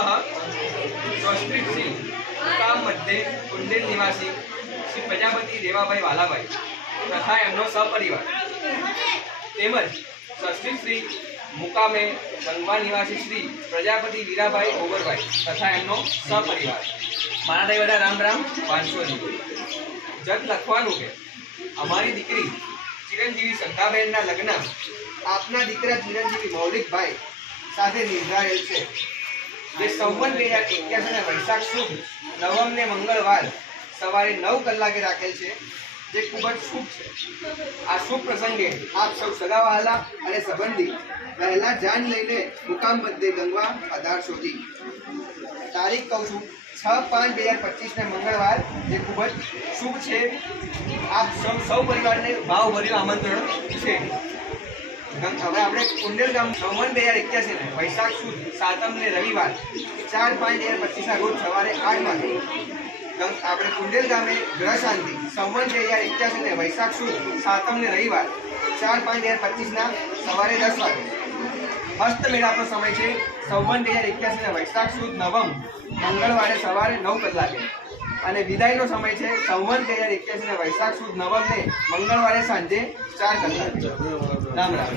स्वस्त्रीत श्री मुकाम मध्य कुंडेल निवासी श्री प्रजापति देवाभाई वालाभाई तथा एमनो सपरिवार तेमज स्वस्त्रीत श्री मुकामे गंगवा निवासी श्री प्रजापति वीराभाई ओवरभाई तथा एमनो सपरिवार। मारा बधा राम राम वांचोजी। जग लखवानुं के अमारी दीकरी चिरंजीवी संताबेनना लग्न आपना दीकरा चिरंजीवी मौलिकभाई साथे निर्धारेल छे। जे संवत 2081 ने वैशाख शुभ नवम ने मंगलवार सवारे 9 कलाके राखेल छे, जे खूब ज शुभ छे। आ शुभ प्रसंगे आप सब सगावाला अने संबंधी पहला जान लईने मुकाम मध्य गंगवा पधारशो जी। तारीख कहूं छुं 6/5/2025 ने मंगलवार, जे खूब ज शुभ छे। आप सौ परिवार ने भावभर्યું आमंत्रण छे। હવે આપણે કુંડેલ ગામ સંવત 2081 ને વૈશાખ સુદ સાતમ ને રવિવાર 4/5/2025 ના રોજ સવારે 8 વાગે આપણે કુંડેલ ગામે ગ્રહ શાંતિ સંવત 2081 ને વૈશાખ સુદ સાતમ ને રવિવાર 4/5/2025 ના સવારે 10 વાગે હસ્ત મેળાપનો સમય છે સંવત 2081 ને વૈશાખ સુદ નવમ મંગળવારે સવારે 9 કલાકે અને વિદાયનો સમય છે સંવત 2081 ને વૈશાખ સુદ નવમ ને મંગળવારે સાંજે 4 કલાકે। राम राम।